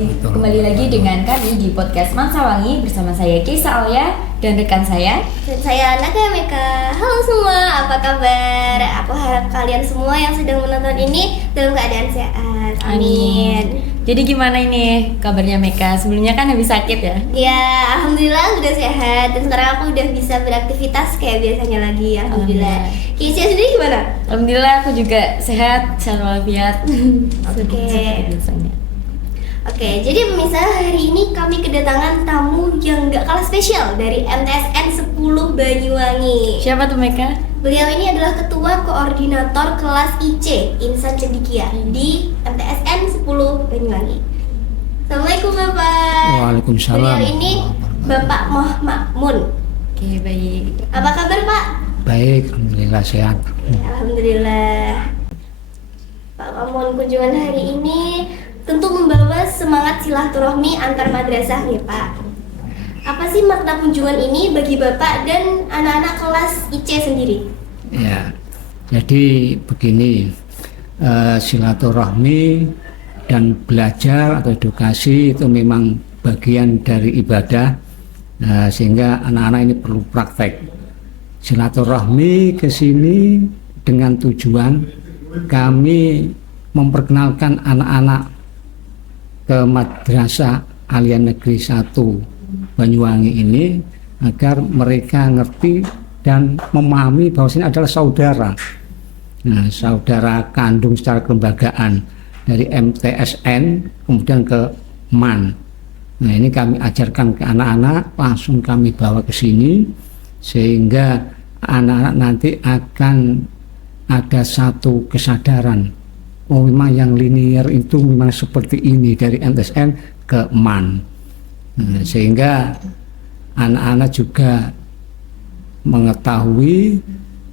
kembali lagi dengan kami di podcast Mansawangi bersama saya Keisa Alia dan rekan saya. Dan saya Naga Meka. Halo semua, apa kabar? Aku harap kalian semua yang sedang menonton ini dalam keadaan sehat. Amin. Jadi gimana ini kabarnya Meka? Sebelumnya kan habis sakit ya? Ya, alhamdulillah udah sehat dan sekarang aku udah bisa beraktivitas kayak biasanya lagi. Alhamdulillah. Keisha sendiri gimana? Alhamdulillah aku juga sehat, sehat walafiat. Oke, jadi pemirsa, hari ini kami kedatangan tamu yang gak kalah spesial dari MTSN 10 Banyuwangi. Siapa tuh Meka? Beliau ini adalah Ketua Koordinator Kelas IC Insan Cendekia di MTSN 10 Banyuwangi. Assalamualaikum Bapak. Waalaikumsalam. Beliau ini Bapak Moh Makmun. Oke, baik. Apa kabar Pak? Baik, alhamdulillah sehat. Alhamdulillah. Pak Makmun, kunjungan hari ini tentu membawa semangat silaturahmi antar madrasah ya Pak. Apa sih makna kunjungan ini bagi Bapak dan anak-anak kelas IC sendiri? Ya, jadi begini, silaturahmi dan belajar atau edukasi itu memang bagian dari ibadah, sehingga anak-anak ini perlu praktek. Silaturahmi ke sini dengan tujuan kami memperkenalkan anak-anak ke Madrasah Alia Negeri 1 Banyuwangi ini agar mereka ngerti dan memahami bahwa ini adalah saudara. Nah, saudara kandung secara kelembagaan dari MTSN kemudian ke MAN. Nah, ini kami ajarkan ke anak-anak, langsung kami bawa ke sini sehingga anak-anak nanti akan ada satu kesadaran. Oh, memang yang linear itu memang seperti ini dari MTSN ke MAN. Nah, sehingga anak-anak juga mengetahui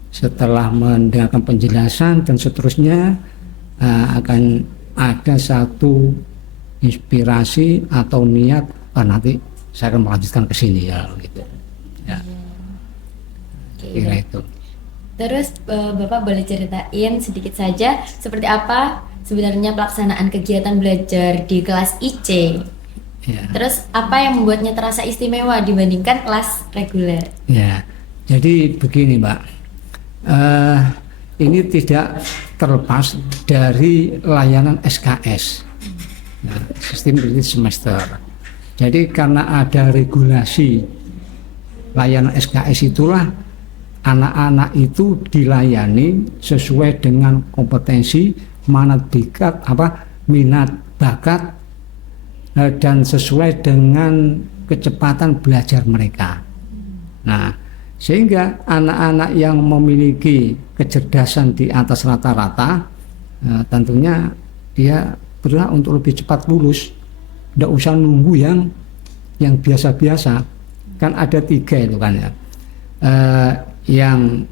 setelah mendengarkan penjelasan dan seterusnya akan ada satu inspirasi atau niat nanti saya akan melanjutkan ke sini ya gitu. Ya. Kira itu. Terus Bapak boleh ceritain sedikit saja seperti apa sebenarnya pelaksanaan kegiatan belajar di kelas IC? Ya. Terus apa yang membuatnya terasa istimewa dibandingkan kelas reguler? Ya, jadi begini Mbak, ini tidak terlepas dari layanan SKS, nah, sistem kredit semester. Jadi karena ada regulasi layanan SKS itulah anak-anak itu dilayani sesuai dengan kompetensi, minat bakat dan sesuai dengan kecepatan belajar mereka. Nah, sehingga anak-anak yang memiliki kecerdasan di atas rata-rata tentunya dia berhak untuk lebih cepat lulus. Tidak usah nunggu yang biasa-biasa. Kan ada 3 itu kan ya. Yang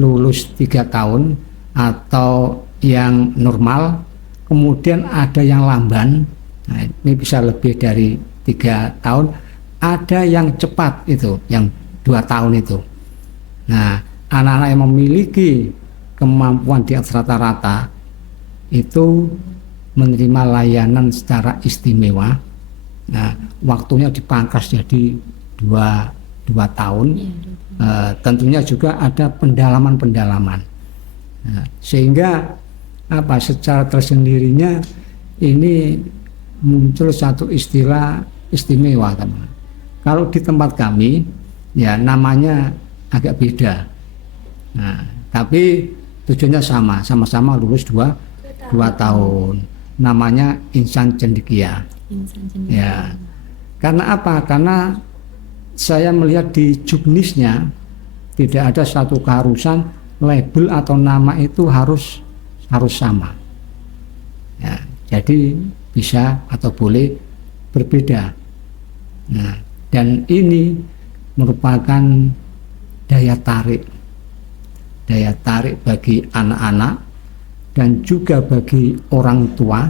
lulus 3 tahun atau yang normal, kemudian ada yang lamban. Nah, ini bisa lebih dari 3 tahun. Ada yang cepat itu, yang 2 tahun itu. Nah, anak-anak yang memiliki kemampuan di atas rata-rata itu menerima layanan secara istimewa. Nah, waktunya dipangkas jadi 2 tahun. Tentunya juga ada pendalaman-pendalaman. Nah, sehingga secara tersendirinya ini muncul satu istilah istimewa, teman. Kalau di tempat kami ya namanya agak beda. Nah, tapi tujuannya sama-sama lulus 2 tahun. Namanya Insan Cendekia. Ya. Karena apa? Karena saya melihat di juknisnya tidak ada satu keharusan label atau nama itu harus sama. Ya, jadi bisa atau boleh berbeda. Nah, dan ini merupakan daya tarik bagi anak-anak dan juga bagi orang tua.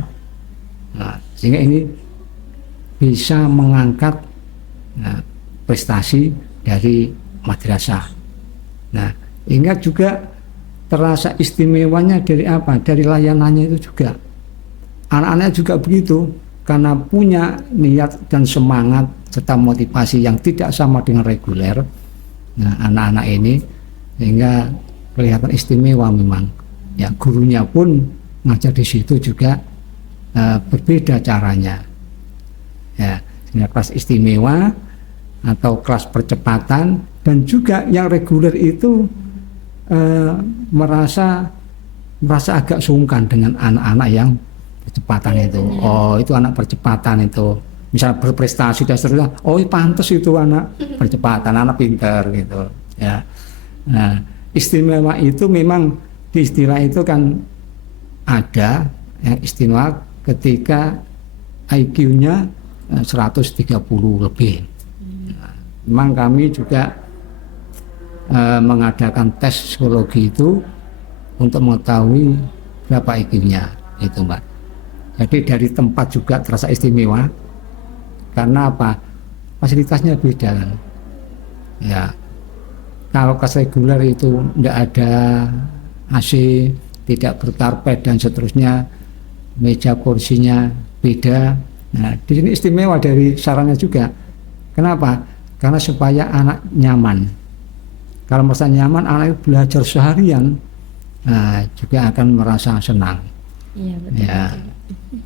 Nah, sehingga ini bisa mengangkat prestasi dari madrasah. Nah, ingat juga terasa istimewanya dari apa? Dari layanannya itu juga. Anak-anaknya juga begitu. karena punya niat dan semangat serta motivasi yang tidak sama dengan reguler, nah anak-anak ini sehingga kelihatan istimewa memang. Ya, gurunya pun ngajar di situ juga berbeda caranya. Ya, sehingga kelas istimewa atau kelas percepatan, dan juga yang reguler itu merasa agak sungkan dengan anak-anak yang percepatan itu. Oh, itu anak percepatan itu. Misal berprestasi dan seterusnya. Oh, pantas itu anak percepatan, anak pintar gitu. Ya. Nah, istimewa itu memang di istilah itu kan ada yang istimewa ketika IQ-nya 130 lebih. Nah, memang kami juga mengadakan tes psikologi itu untuk mengetahui berapa IQ-nya itu, Mbak. Jadi dari tempat juga terasa istimewa karena apa? Fasilitasnya beda kan. Ya, kalau kelas reguler itu tidak ada AC, tidak berkarpet dan seterusnya, meja kursinya beda. Nah, di sini istimewa dari sarannya juga. Kenapa? Karena supaya anak nyaman. Kalau merasa nyaman, anak belajar seharian, nah, juga akan merasa senang. Iya, betul. Ya,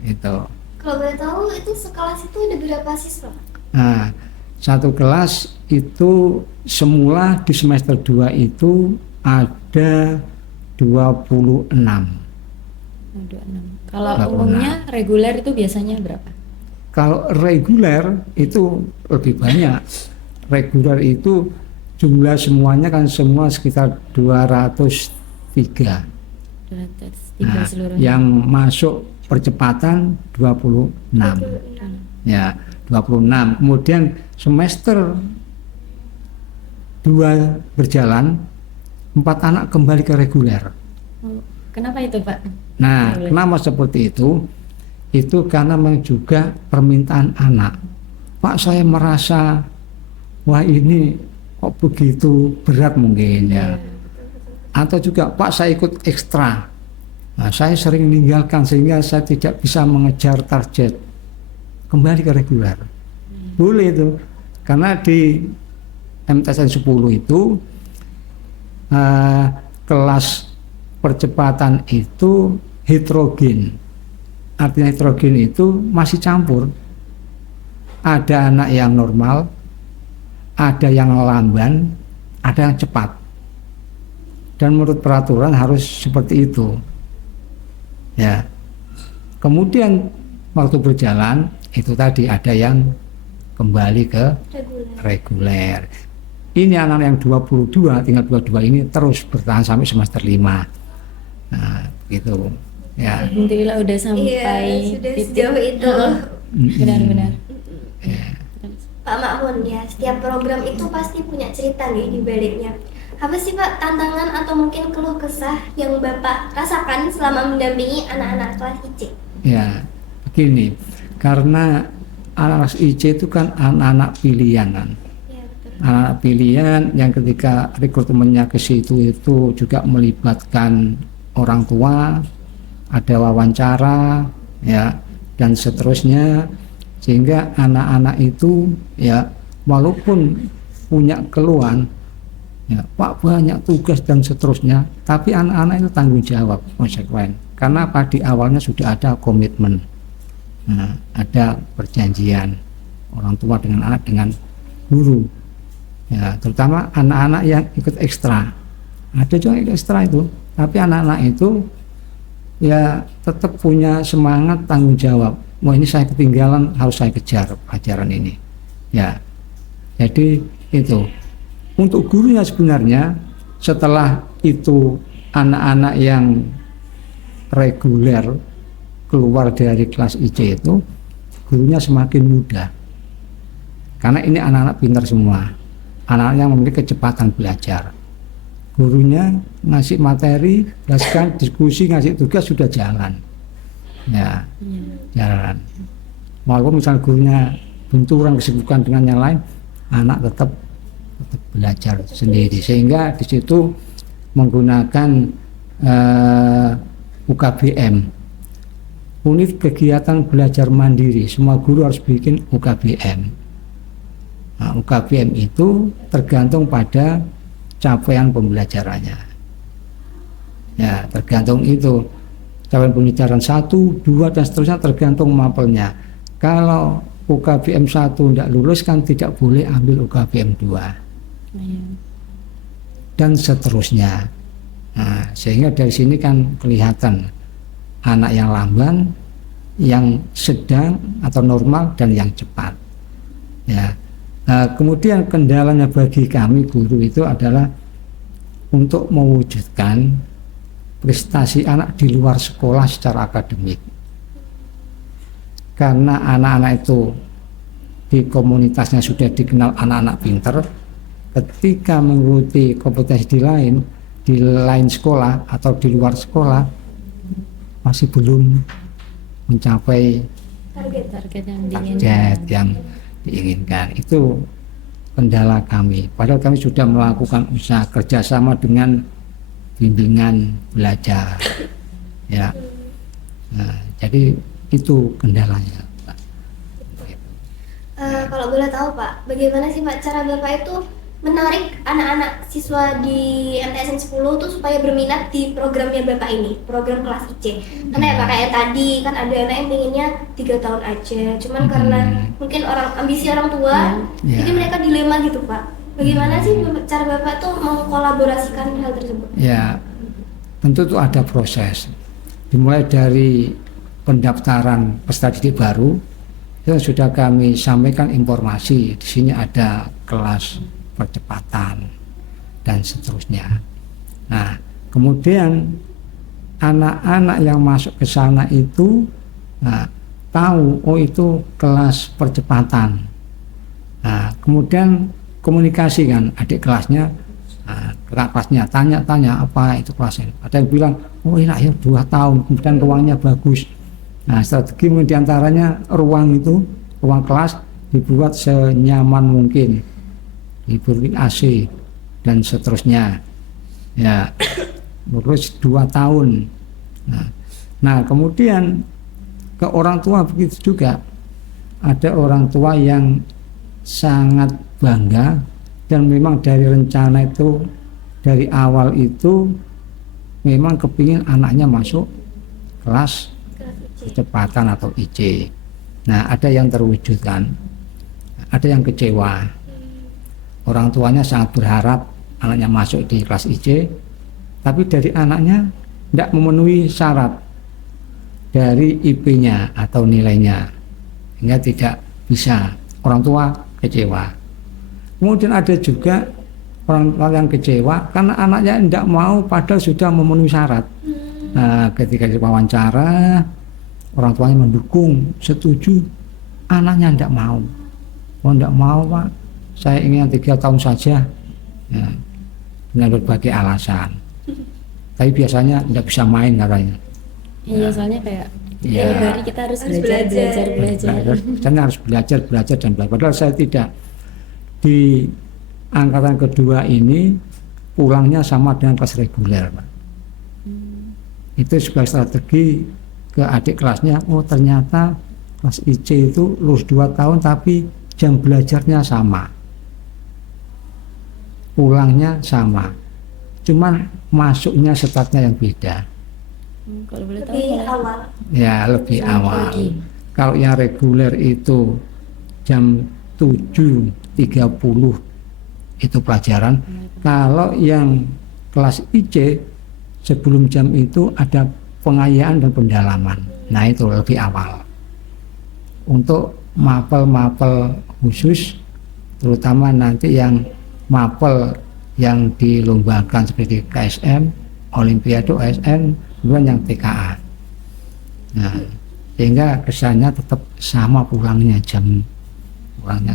itu. Kalau boleh tahu itu sekelas itu ada berapa siswa? Nah, satu kelas itu semula di semester 2 itu ada 26. 26. Kalau 26. umumnya reguler itu biasanya berapa? Kalau reguler itu lebih banyak. Reguler itu jumlah semuanya kan semua sekitar 203. 203 Nah, seluruhnya. yang masuk percepatan 26. Ya, 26. Kemudian semester 2 berjalan, 4 anak kembali ke reguler. Oh, kenapa itu, Pak? Nah, Reguler. kenapa seperti itu? Itu karena memang juga permintaan anak. Pak, saya merasa wah ini kok begitu berat mungkin ya. Atau juga Pak, saya ikut ekstra. Nah, saya sering meninggalkan sehingga saya tidak bisa mengejar target. Kembali ke reguler. Boleh itu. Karena di MTSN 10 itu kelas percepatan itu heterogen. Artinya heterogen itu masih campur. Ada anak yang normal, ada yang lamban, ada yang cepat. Dan menurut peraturan harus seperti itu. Ya. Kemudian waktu berjalan itu tadi ada yang kembali ke reguler. Ini anak yang 22, tinggal 22 ini terus bertahan sampai semester 5. Nah, gitu. Ya. Alhamdulillah udah sampai Iya, sudah titik. sejauh itu. Benar-benar. Ya. Pak Makmun ya, setiap program itu pasti punya cerita nih di baliknya. Apa sih Pak tantangan atau mungkin keluh kesah yang Bapak rasakan selama mendampingi anak-anak kelas IC? Ya, begini. Karena anak-anak IC itu kan anak-anak pilihan kan. Ya, betul. Anak pilihan yang ketika rekrutmennya ke situ itu juga melibatkan orang tua, ada wawancara, ya, dan seterusnya, sehingga anak-anak itu ya walaupun punya keluhan, ya Pak banyak tugas dan seterusnya, tapi anak-anak itu tanggung jawab konsekuen. Karena apa? Di awalnya sudah ada komitmen, nah, ada perjanjian orang tua dengan anak dengan guru. Ya, terutama anak-anak yang ikut ekstra. Ada juga ikut ekstra itu, tapi anak-anak itu ya tetap punya semangat tanggung jawab. Wah, ini saya ketinggalan, harus saya kejar pelajaran ini. Ya, jadi itu. Untuk gurunya sebenarnya setelah itu anak-anak yang reguler keluar dari kelas IC itu, gurunya semakin mudah. Karena ini anak-anak pintar semua, anak-anak yang memiliki kecepatan belajar. Gurunya ngasih materi, jelaskan, diskusi, ngasih tugas, sudah jalan. Ya, jalan. Walaupun misalnya gurunya benturan kesibukan dengan yang lain, anak tetap belajar sendiri. Sehingga di situ menggunakan UKBM. unit kegiatan belajar mandiri. Semua guru harus bikin UKBM. Nah, UKBM itu tergantung pada capaian pembelajarannya. Ya, tergantung itu. Capaian pembelajaran 1, 2, dan seterusnya tergantung mapelnya. Kalau UKBM 1 tidak lulus kan tidak boleh ambil UKBM 2. Dan seterusnya. Nah, sehingga dari sini kan kelihatan anak yang lamban, yang sedang atau normal, dan yang cepat. Ya. Nah, kemudian kendalanya bagi kami guru itu adalah untuk mewujudkan prestasi anak di luar sekolah secara akademik. Karena anak-anak itu di komunitasnya sudah dikenal anak-anak pinter, ketika mengikuti kompetensi di lain sekolah atau di luar sekolah masih belum mencapai target yang diinginkan. Itu kendala kami. Padahal kami sudah melakukan usaha kerjasama dengan bimbingan belajar. Ya, nah, jadi itu kendalanya. Kalau boleh tahu Pak, bagaimana sih Pak cara Bapak itu menarik anak-anak siswa di MTSN 10 tuh supaya berminat di programnya Bapak ini, program kelas IC. Karena ya Pak, kayak tadi kan ada anak yang pengennya 3 tahun aja, cuman karena mungkin ambisi orang tua, jadi mereka dilema gitu Pak. Bagaimana sih cara Bapak tuh mengkolaborasikan hal tersebut? Ya, tentu itu ada proses. Dimulai dari pendaftaran peserta didik baru, itu sudah kami sampaikan informasi. Di sini ada kelas percepatan dan seterusnya. Nah, kemudian anak-anak yang masuk ke sana itu tahu, oh itu kelas percepatan. Nah, kemudian komunikasi kan adik kelasnya, kakak kelasnya tanya-tanya apa itu kelasnya. Ada yang bilang, oh enak ya 2 tahun, kemudian ruangnya bagus. Nah, strategi diantaranya ruang kelas dibuat senyaman mungkin, diberi AC dan seterusnya. Ya, terus 2 tahun. Nah, kemudian ke orang tua begitu juga. Ada orang tua yang sangat bangga dan memang dari rencana itu, dari awal itu memang kepingin anaknya masuk kelas kecepatan atau IC. Nah, ada yang terwujudkan, ada yang kecewa. Orang tuanya sangat berharap anaknya masuk di kelas IC, tapi dari anaknya tidak memenuhi syarat dari IP-nya atau nilainya, sehingga tidak bisa. Orang tua kecewa. Kemudian ada juga orang tua yang kecewa karena anaknya tidak mau padahal sudah memenuhi syarat. Nah, ketika diwawancara, orang tuanya mendukung, setuju, anaknya tidak mau. Oh, tidak mau Pak, saya ingin 3 tahun saja. Ya, dengan berbagai alasan. Tapi biasanya tidak bisa main katanya. Iya, soalnya kayak Ya. tiap hari kita harus belajar. Saya harus belajar dan belajar. Padahal saya tidak. Di angkatan kedua ini pulangnya sama dengan kelas reguler, Pak. Itu sebagai strategi ke adik kelasnya. Oh, ternyata kelas IC itu lulus 2 tahun tapi jam belajarnya sama, pulangnya sama, cuman masuknya startnya yang beda. Kalau boleh tahu Lebih awal. Ya, lebih awal. pagi. Kalau yang reguler itu jam 7.30 itu pelajaran. Kalau yang kelas IC sebelum jam itu ada pengayaan dan pendalaman. Nah, itu lebih awal. Untuk mapel-mapel khusus, terutama nanti yang mapel yang dilombakan seperti KSM, Olimpiade OSN, kemudian yang TKA. Nah, sehingga kesannya tetap sama pulangnya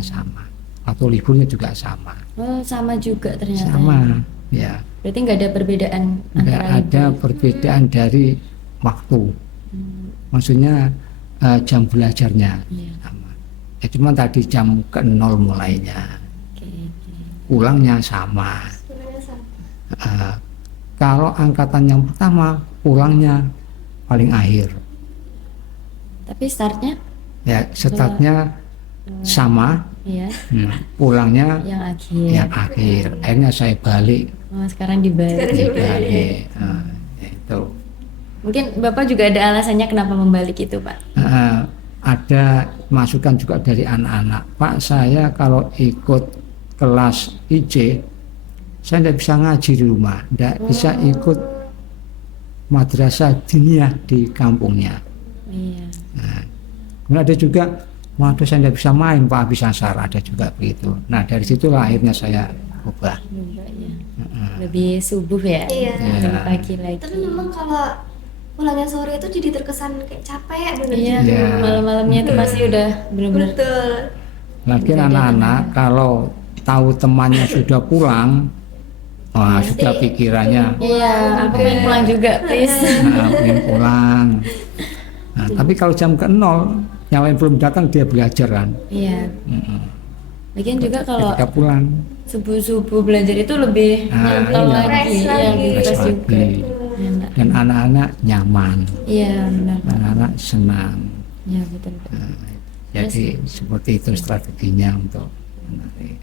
sama, atau liburnya juga sama. Oh, sama juga ternyata. Sama, ya. Berarti nggak ada perbedaan Nggak antara ada libur. perbedaan dari waktu. Maksudnya jam belajarnya Iya. sama. Ya, cuma tadi jam ke-0 mulainya, Oke. pulangnya sama. Sebenarnya sama. Kalau angkatan yang pertama pulangnya paling akhir. Tapi startnya Ya, startnya sama, ya pulangnya yang akhir. yang akhir. Akhirnya saya balik Oh, sekarang dibalik. balik. Itu. Mungkin Bapak juga ada alasannya kenapa membalik itu, Pak? Ada masukan juga dari anak-anak. Pak, saya kalau ikut kelas IC, saya tidak bisa ngaji di rumah, tidak bisa ikut madrasah diniyah di kampungnya. Iya. Kemudian ada juga, waduh saya tidak bisa main Pak habis asar, ada juga begitu. Nah dari situlah akhirnya saya ubah. Juga ya. Lebih subuh ya. Iya. Lebih pagi lagi. Tapi memang kalau pulangnya sore itu jadi terkesan kayak capek bener Iya, juga. Iya. malam-malamnya itu pasti udah bener-bener. Betul. Lagi Udah ada anak-anak kalau tahu temannya sudah pulang, wah sudah pikirannya, Iya, aku pengen pulang juga, please. ingin pulang. Nah, tapi kalau jam ke 0, yang lain belum datang dia belajar kan. Iya. Lagian juga kalau Ketika pulang, subuh-subuh belajar itu lebih nyantol iya. lagi, Fresh iya, lagi. lebih fresh Fresh juga. lagi. Enak. dan anak-anak nyaman, Iya, benar. Pak. anak-anak senang. Iya, betul. Jadi seperti itu strateginya untuk menarik.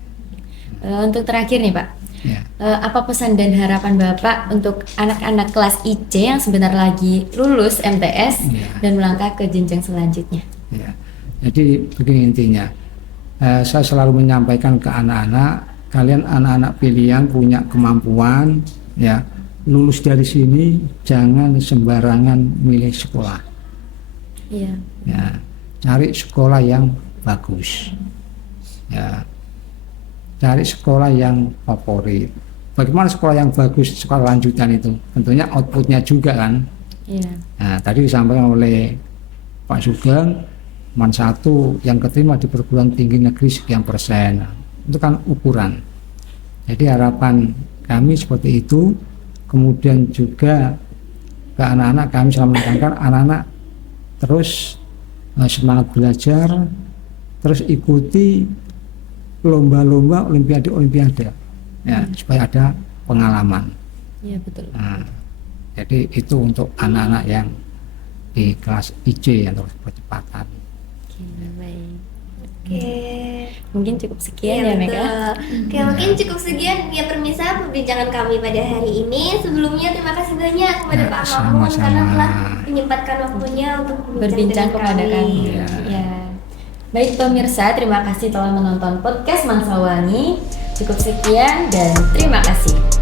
Untuk terakhir nih, Pak. Ya. Apa pesan dan harapan Bapak untuk anak-anak kelas IC yang sebentar lagi lulus MTS Iya. dan melangkah ke jenjang selanjutnya? Ya. Jadi begini intinya, saya selalu menyampaikan ke anak-anak, kalian anak-anak pilihan punya kemampuan, ya lulus dari sini jangan sembarangan milih sekolah, Iya. ya cari sekolah yang bagus, ya cari sekolah yang favorit. Bagaimana sekolah yang bagus, sekolah lanjutan itu? Tentunya outputnya juga kan. Iya. Nah, tadi disampaikan oleh Pak Sugeng, man 1 yang keterima di perguruan tinggi negeri sekian persen. Nah, itu kan ukuran. Jadi harapan kami seperti itu. Kemudian juga ke anak-anak kami selalu menekankan anak-anak terus semangat belajar, terus ikuti lomba-lomba olimpiade, ya supaya ada pengalaman. Iya, betul. Nah, jadi itu untuk anak-anak yang di kelas IC yang terus percepatan. Oke, baik. Oke. Mungkin cukup sekian Iya, ya, Mega. betul. Oke, mungkin cukup sekian ya pemirsa perbincangan kami pada hari ini. Sebelumnya terima kasih banyak kepada Ya, Pak Mamun karena sama-sama. telah menyempatkan waktunya untuk Berbincang dengan kepada kami. Iya. Ya. Baik pemirsa, terima kasih telah menonton podcast Mansawangi. Cukup sekian dan terima kasih.